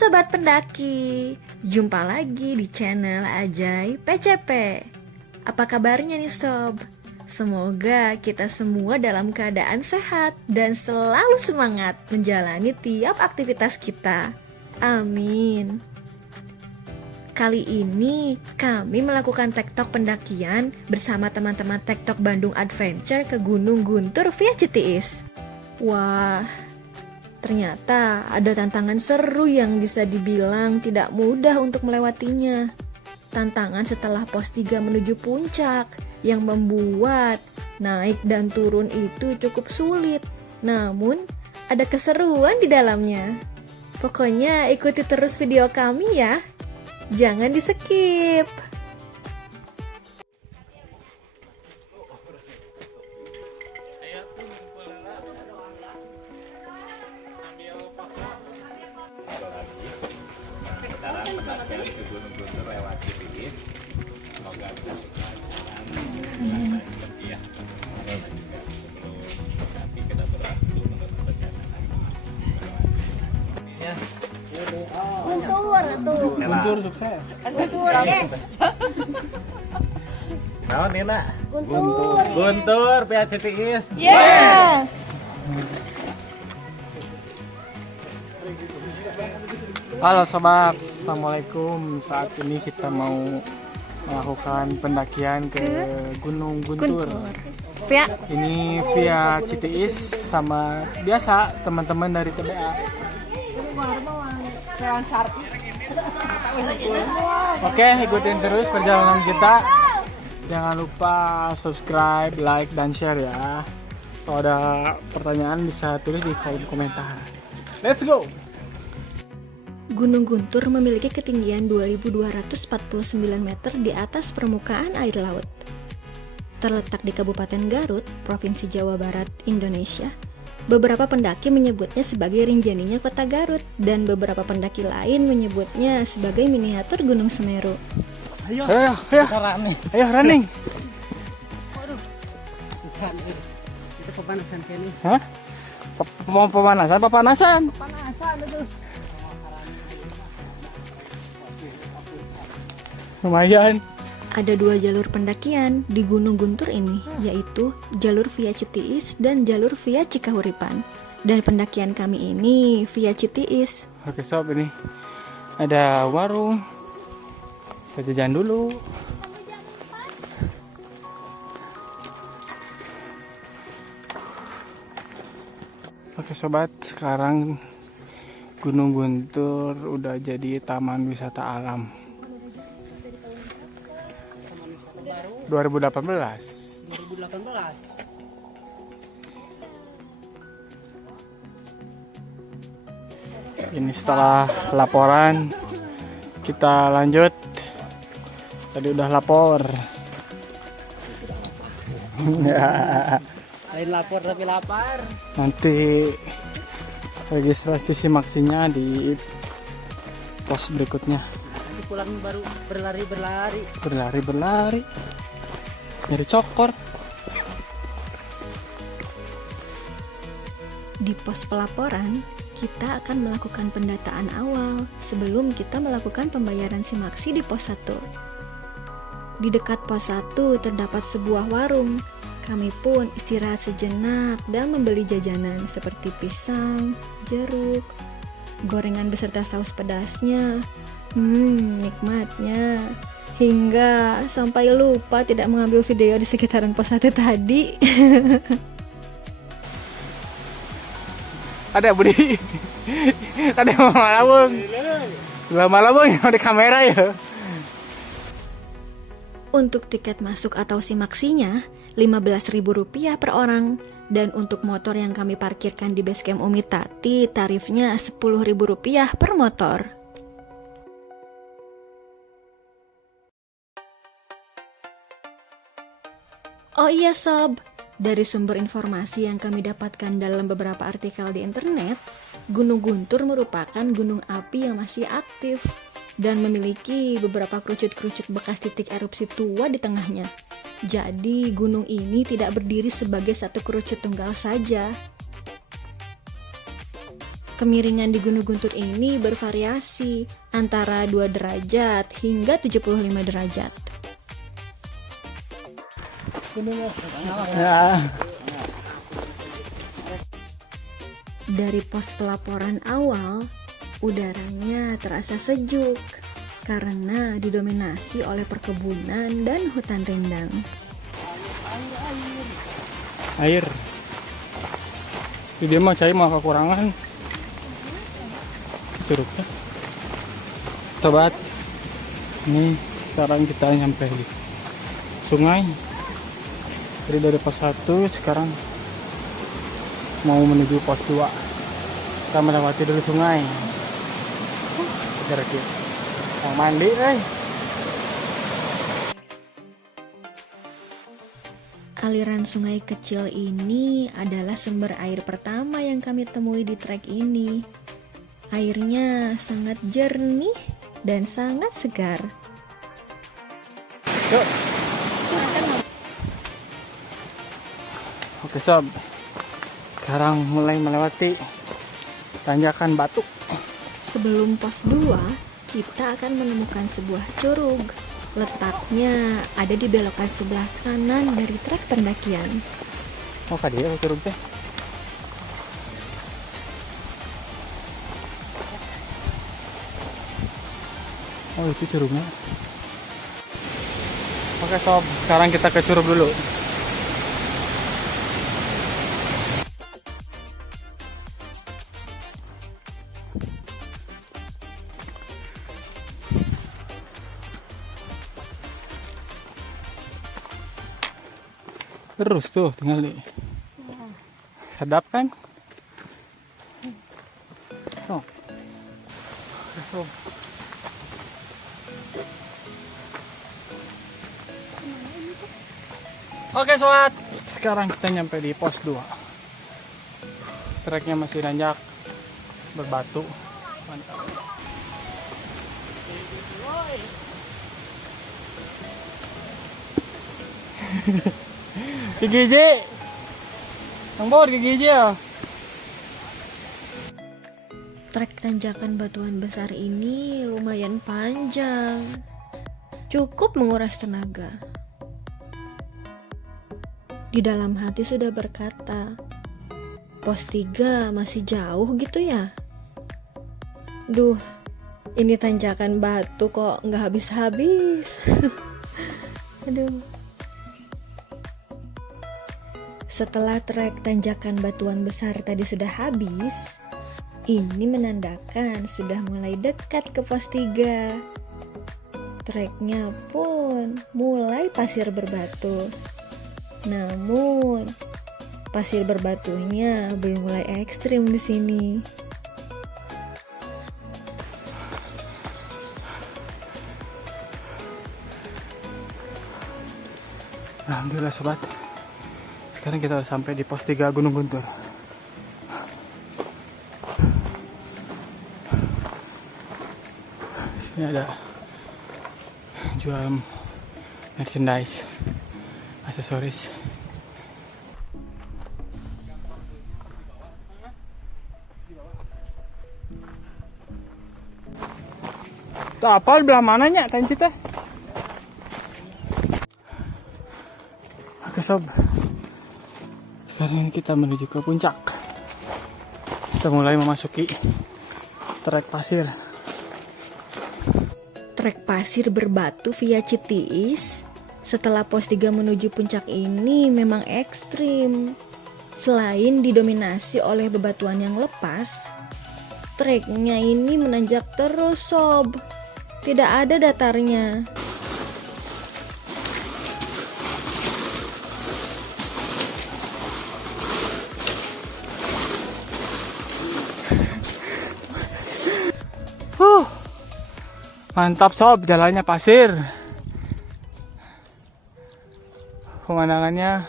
Sobat Pendaki, jumpa lagi di channel Ajay PCP. Apa kabarnya nih Sob? Semoga kita semua dalam keadaan sehat dan selalu semangat menjalani tiap aktivitas kita. Amin. Kali ini kami melakukan tektok pendakian bersama teman-teman Tektok Bandung Adventure ke Gunung Guntur via Citiis. Wah, ternyata ada tantangan seru yang bisa dibilang tidak mudah untuk melewatinya. Tantangan setelah pos 3 menuju puncak yang membuat naik dan turun itu cukup sulit. Namun, ada keseruan di dalamnya. Pokoknya ikuti terus video kami ya. Jangan di-skip. Pendakian ke Gunung Guntur lewat Citiis. Semoga bisa sukses. Ya. Nanti kita berlaku menurut perjalanan. Ya. Guntur sukses. Guntur, oke. Naon Nina? Guntur. Guntur via Citiis. Yes. Halo sobat, assalamualaikum. Saat ini kita mau melakukan pendakian ke Gunung Guntur. Via Ini via Citiis sama biasa teman-teman dari TBA. Oke, ikutin terus perjalanan kita. Jangan lupa subscribe, like, dan share ya. Kalau ada pertanyaan bisa tulis di kolom komentar. Let's go! Gunung Guntur memiliki ketinggian 2.249 meter di atas permukaan air laut. Terletak di Kabupaten Garut, Provinsi Jawa Barat, Indonesia. Beberapa pendaki menyebutnya sebagai Rinjaninya Kota Garut, dan beberapa pendaki lain menyebutnya sebagai miniatur Gunung Semeru. Ayo, running. Itu pemanasan kayak ini. Hah? Mau pemanasan? Pemanasan itu. Lumayan. Ada 2 jalur pendakian di Gunung Guntur ini, yaitu jalur via Citiis dan jalur via Cikahuripan. Dan pendakian kami ini via Citiis. Oke sob, ini ada warung. Saya jajan dulu. Oke sobat, sekarang Gunung Guntur udah jadi taman wisata alam. 2018. Ini setelah laporan kita lanjut. Tadi udah lapor. Lain lapor tapi lapar. Nanti registrasi simaksinya di pos berikutnya. Nanti pulang baru berlari-berlari. Berlari nyari cokor. Di pos pelaporan, kita akan melakukan pendataan awal sebelum kita melakukan pembayaran simaksi di pos 1. Di dekat pos 1 terdapat sebuah warung. Kami pun istirahat sejenak dan membeli jajanan seperti pisang, jeruk, gorengan beserta saus pedasnya. Nikmatnya. Hingga sampai lupa tidak mengambil video di sekitaran pos 1 tadi. Ada Budi. Ada Mama Labung. Mama Labung yang ada kamera ya. Untuk tiket masuk atau simaksinya Rp15.000 per orang. Dan untuk motor yang kami parkirkan di basecamp Umi Tati, tarifnya Rp10.000 per motor. Oh iya sob, dari sumber informasi yang kami dapatkan dalam beberapa artikel di internet, Gunung Guntur merupakan gunung api yang masih aktif dan memiliki beberapa kerucut-kerucut bekas titik erupsi tua di tengahnya. Jadi gunung ini tidak berdiri sebagai satu kerucut tunggal saja. Kemiringan di Gunung Guntur ini bervariasi antara 2 derajat hingga 75 derajat. Ya. Dari pos pelaporan awal, udaranya terasa sejuk karena didominasi oleh perkebunan dan hutan rindang. Air. Dia mah cai mah kekurangan. Curugnya. Sobat. Ini sekarang kita nyampe di sungai. Jadi dari pos 1 sekarang mau menuju pos 2. Kita melewati dulu sungai. Kira-kira mau mandi, Aliran sungai kecil ini adalah sumber air pertama yang kami temui di trek ini. Airnya sangat jernih dan sangat segar. Yuk. Oke sob, sekarang mulai melewati tanjakan batu. Sebelum pos 2, kita akan menemukan sebuah curug. Letaknya ada di belokan sebelah kanan dari trek pendakian. Oh kadi ya curug teh. Oh itu curugnya. Oke sob, sekarang kita ke curug dulu. Terus tuh tinggal di sedap kan? Oh. Oh. Oke sobat, sekarang kita nyampe di pos 2. Treknya masih nanjak berbatu. Mantap. GGJ. Nambor GGJ ya. Trek tanjakan batuan besar ini lumayan panjang. Cukup menguras tenaga. Di dalam hati sudah berkata, pos 3 masih jauh gitu ya? Duh, ini tanjakan batu kok nggak habis-habis. Aduh. Setelah trek tanjakan batuan besar tadi sudah habis, ini menandakan sudah mulai dekat ke pos 3. Treknya pun mulai pasir berbatu. Namun, pasir berbatunya belum mulai ekstrim di sini. Alhamdulillah sobat. Sekarang kita sampai di pos 3 Gunung Guntur. Ini ada jual merchandise, aksesoris. Tuh apa belah mananya tanci teh? Oke sob, sekarang kita menuju ke puncak. Kita mulai memasuki trek pasir. Trek pasir berbatu via Citiis setelah pos 3 menuju puncak ini memang ekstrim. Selain didominasi oleh bebatuan yang lepas, treknya ini menanjak terus sob. Tidak ada datarnya. Mantap sob, jalannya pasir. Pemandangannya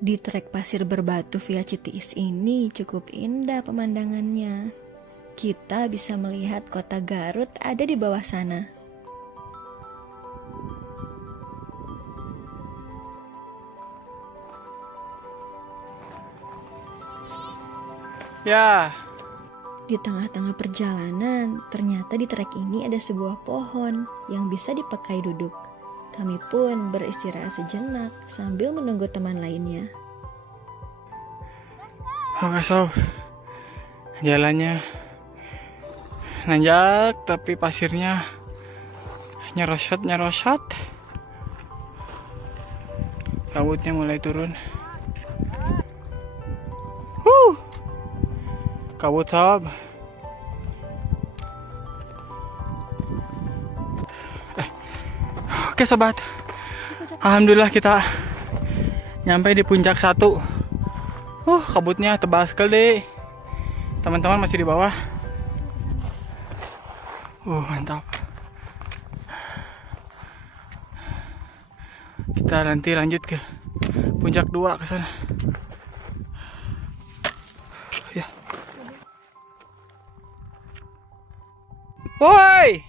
di trek pasir berbatu via Citiis ini cukup indah pemandangannya. Kita bisa melihat kota Garut ada di bawah sana. Ya. Di tengah-tengah perjalanan, ternyata di trek ini ada sebuah pohon yang bisa dipakai duduk. Kami pun beristirahat sejenak sambil menunggu teman lainnya. Oke sob, jalannya nanjak tapi pasirnya nyerosot. Kabutnya mulai turun. Kabut sob. Oke sobat, alhamdulillah kita nyampe di puncak 1. Kabutnya tebal sekali. Teman-teman masih di bawah. Mantap. Kita nanti lanjut ke puncak 2 ke sana. Ya. Woi.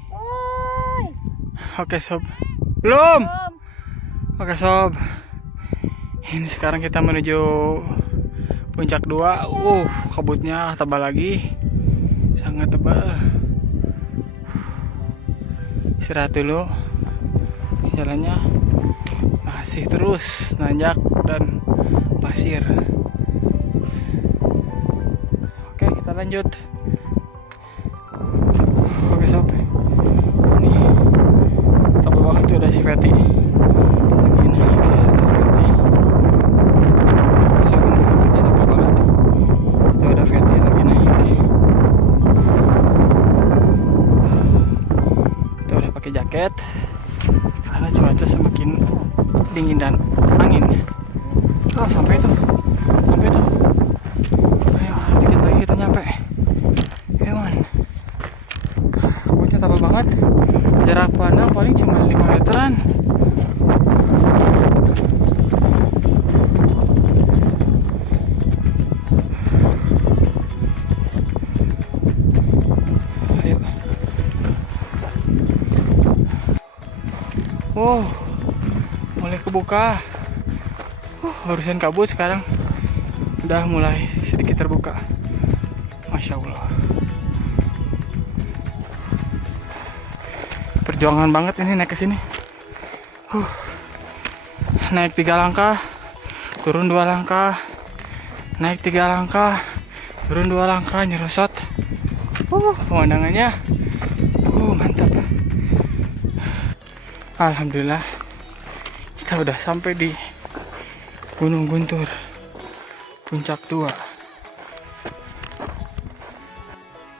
Oke sob. Belum. Oke sob. Ini sekarang kita menuju puncak 2. Kabutnya tebal lagi. Sangat tebal. Istirahat dulu. Jalannya masih terus nanjak dan pasir. Oke, kita lanjut. Oke sob, ini tebal banget tuh, ada si Fetty lagi naik. Tebal banget. Itu ada Fetty lagi naik. Kita udah pakai jaket karena cuaca semakin dingin dan angin. Sampai tuh. Ayo, dikit lagi kita nyampe. Ewan. Kabutnya tebal banget. Jarak pandang paling cuma 5 meteran. Ayo. Mulai kebuka. Barusan kabut, sekarang udah mulai sedikit terbuka. Masya Allah. Perjuangan banget ini naik ke sini. Naik 3 langkah, turun 2 langkah. Naik 3 langkah, turun 2 langkah, nyerosot. Pemandangannya mantap. Alhamdulillah kita udah sampai di Gunung Guntur puncak 2.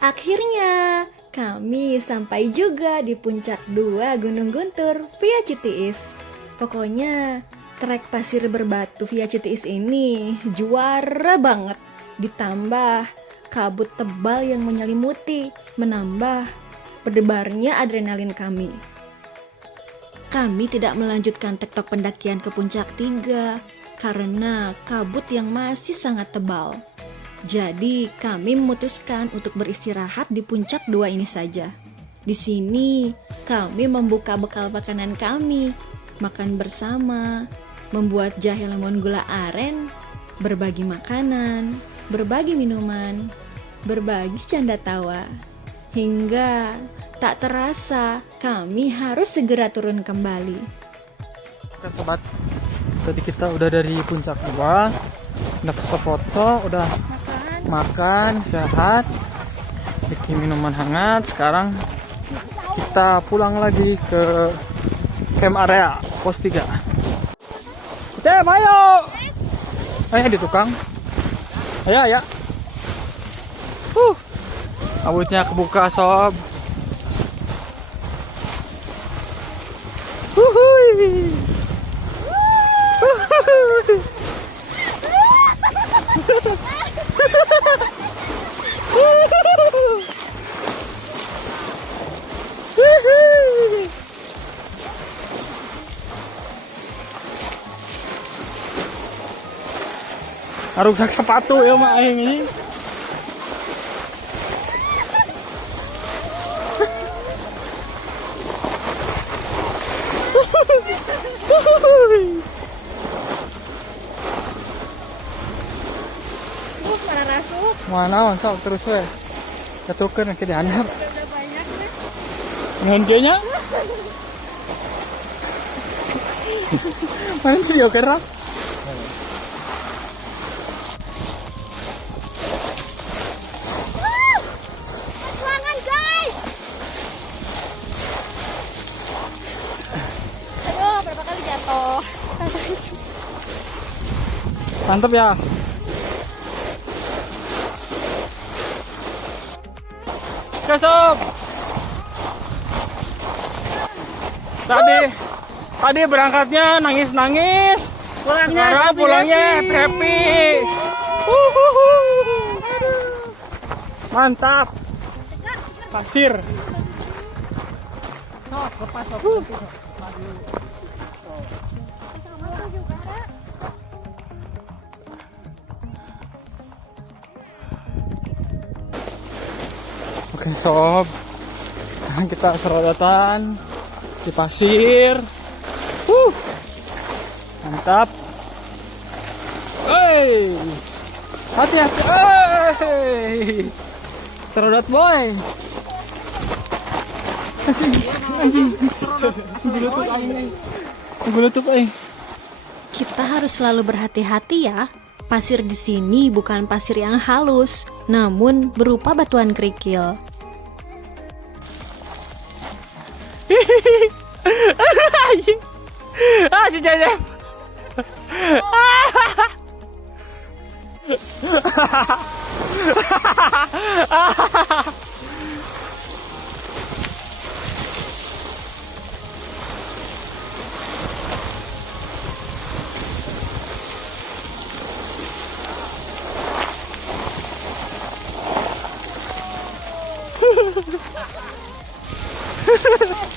Akhirnya kami sampai juga di puncak 2 Gunung Guntur via Citiis. Pokoknya trek pasir berbatu via Citiis ini juara banget. Ditambah kabut tebal yang menyelimuti, menambah berdebarnya adrenalin kami. Kami tidak melanjutkan tektok pendakian ke puncak 3 karena kabut yang masih sangat tebal. Jadi kami memutuskan untuk beristirahat di puncak 2 ini saja. Di sini kami membuka bekal makanan kami, makan bersama, membuat jahe lemon gula aren, berbagi makanan, berbagi minuman, berbagi canda tawa. Hingga tak terasa kami harus segera turun kembali. Oke sobat, tadi kita udah dari puncak 2, udah foto-foto, udah makan, sehat, bikin minuman hangat. Sekarang kita pulang lagi ke camp area pos 3. Cem, ayo! Ayo di tukang. Ayo. Kabutnya kebuka sob. Rusak sepatu ya mak ini. Mana rasuk? Mana sok terus we. Ketukeun ke dihandap. Ngendenya. Mana video kerak? Semangat guys. Aduh, berapa kali jatuh. Mantap ya. Oke sob. Tadi berangkatnya nangis-nangis. Sekarang pulangnya happy. Mantap. Pasir. Oke sob, sekarang kita serodatan di pasir. Mantap. Hey, hati-hati. Hey, serodat boy. Sungguh Kita harus selalu berhati-hati ya. Pasir di sini bukan pasir yang halus, namun berupa batuan kerikil. Si Cecep.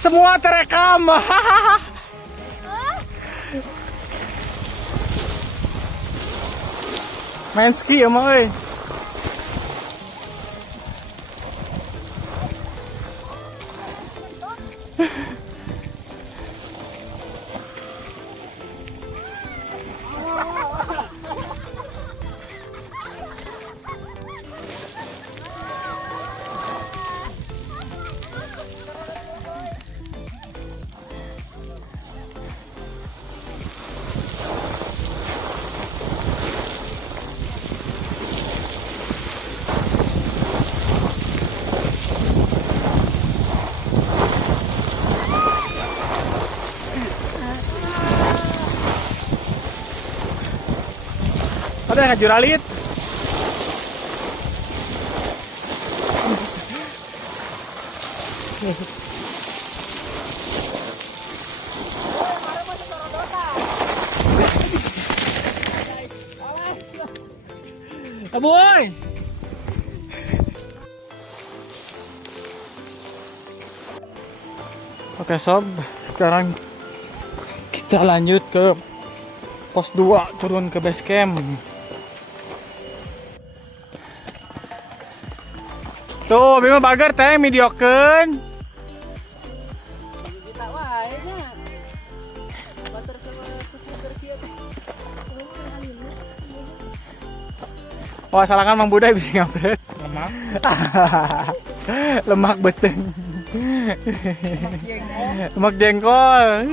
Semua terekam. Main ski ya mau euy. Ada yang juralit. Aboy. Oke sob, sekarang kita lanjut ke pos 2, turun ke base camp. Tuh, Bima bager teh midiokeun. Kita wae nya. Batur sama suku kieu. Wah, salah kan Mang Budai bisa ngapret. Lemak. Lemak beteng. Lemak jengkol.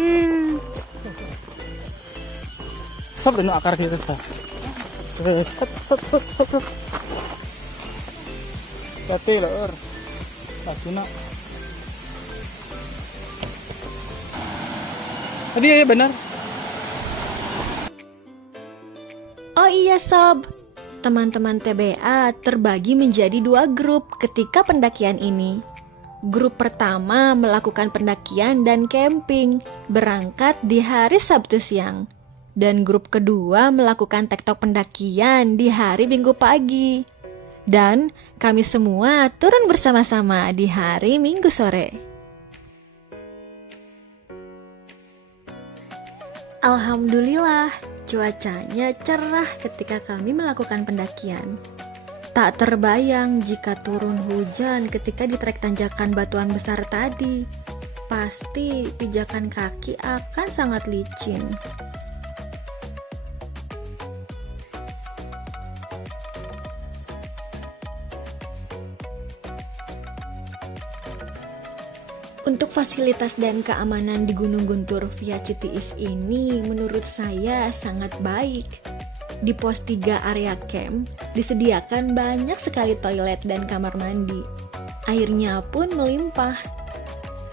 Sob denu akar gitu tah. Set. Hati leur. Satuna. Tadi ya benar. Oh iya sob, teman-teman TBA terbagi menjadi 2 grup ketika pendakian ini. Grup pertama melakukan pendakian dan camping, berangkat di hari Sabtu siang. Dan grup kedua melakukan tektok pendakian di hari Minggu pagi. Dan kami semua turun bersama-sama di hari Minggu sore. Alhamdulillah, cuacanya cerah ketika kami melakukan pendakian. Tak terbayang jika turun hujan ketika di trek tanjakan batuan besar tadi. Pasti pijakan kaki akan sangat licin. Untuk fasilitas dan keamanan di Gunung Guntur via Citiis ini menurut saya sangat baik. Di pos 3 area camp disediakan banyak sekali toilet dan kamar mandi. Airnya pun melimpah.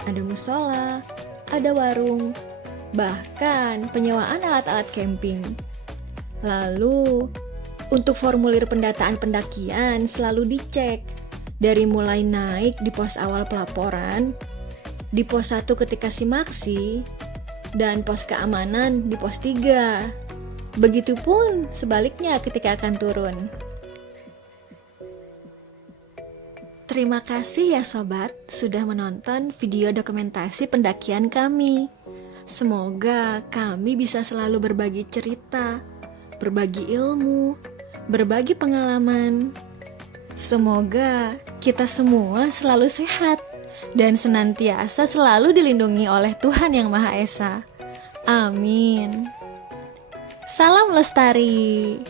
Ada musola, ada warung, bahkan penyewaan alat-alat camping. Lalu, untuk formulir pendataan pendakian selalu dicek. Dari mulai naik di pos awal pelaporan, di pos 1 ketika simaksi, dan pos keamanan di pos 3. Begitupun sebaliknya ketika akan turun. Terima kasih ya sobat sudah menonton video dokumentasi pendakian kami. Semoga kami bisa selalu berbagi cerita, berbagi ilmu, berbagi pengalaman. Semoga kita semua selalu sehat dan senantiasa selalu dilindungi oleh Tuhan Yang Maha Esa. Amin. Salam lestari.